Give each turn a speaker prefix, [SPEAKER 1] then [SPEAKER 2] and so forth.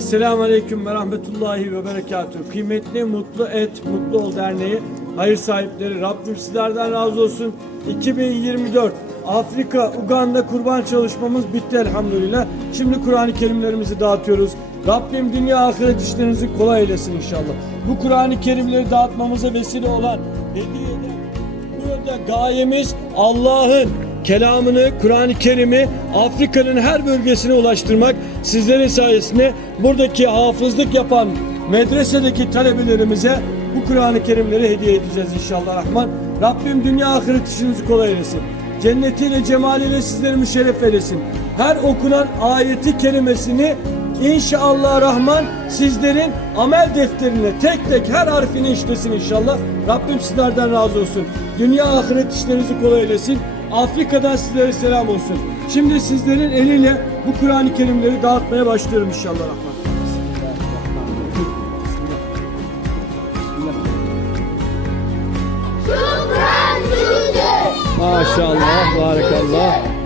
[SPEAKER 1] Esselamu Aleyküm ve Rahmetullahi ve Berekatuhu. Kıymetli Mutlu Et, Mutlu Ol Derneği hayır sahipleri Rabbim sizlerden razı olsun. 2024 Afrika, Uganda kurban çalışmamız bitti elhamdülillah. Şimdi Kur'an-ı Kerimlerimizi dağıtıyoruz. Rabbim dünya ahiret işlerinizi kolay eylesin inşallah. Bu Kur'an-ı Kerimleri dağıtmamıza vesile olan hediyede Burada gayemiz Allah'ın kelamını, Kur'an-ı Kerim'i Afrika'nın her bölgesine ulaştırmak. Sizlerin sayesinde buradaki hafızlık yapan medresedeki talebelerimize bu Kur'an-ı Kerimleri hediye edeceğiz inşallah Rahman. Rabbim dünya ahiret işinizi kolay eylesin. Cennetiyle, cemaliyle sizleri müşerref eylesin. Her okunan ayeti kerimesini İnşallah Rahman sizlerin amel defterine tek tek her harfini işlesin inşallah. Rabbim sizlerden razı olsun. Dünya ahiret işlerinizi kolay eylesin. Afrika'dan sizlere selam olsun. Şimdi sizlerin eliyle bu Kur'an-ı Kerimleri dağıtmaya başlıyorum inşallah Rahman. Maşallah, barakallah.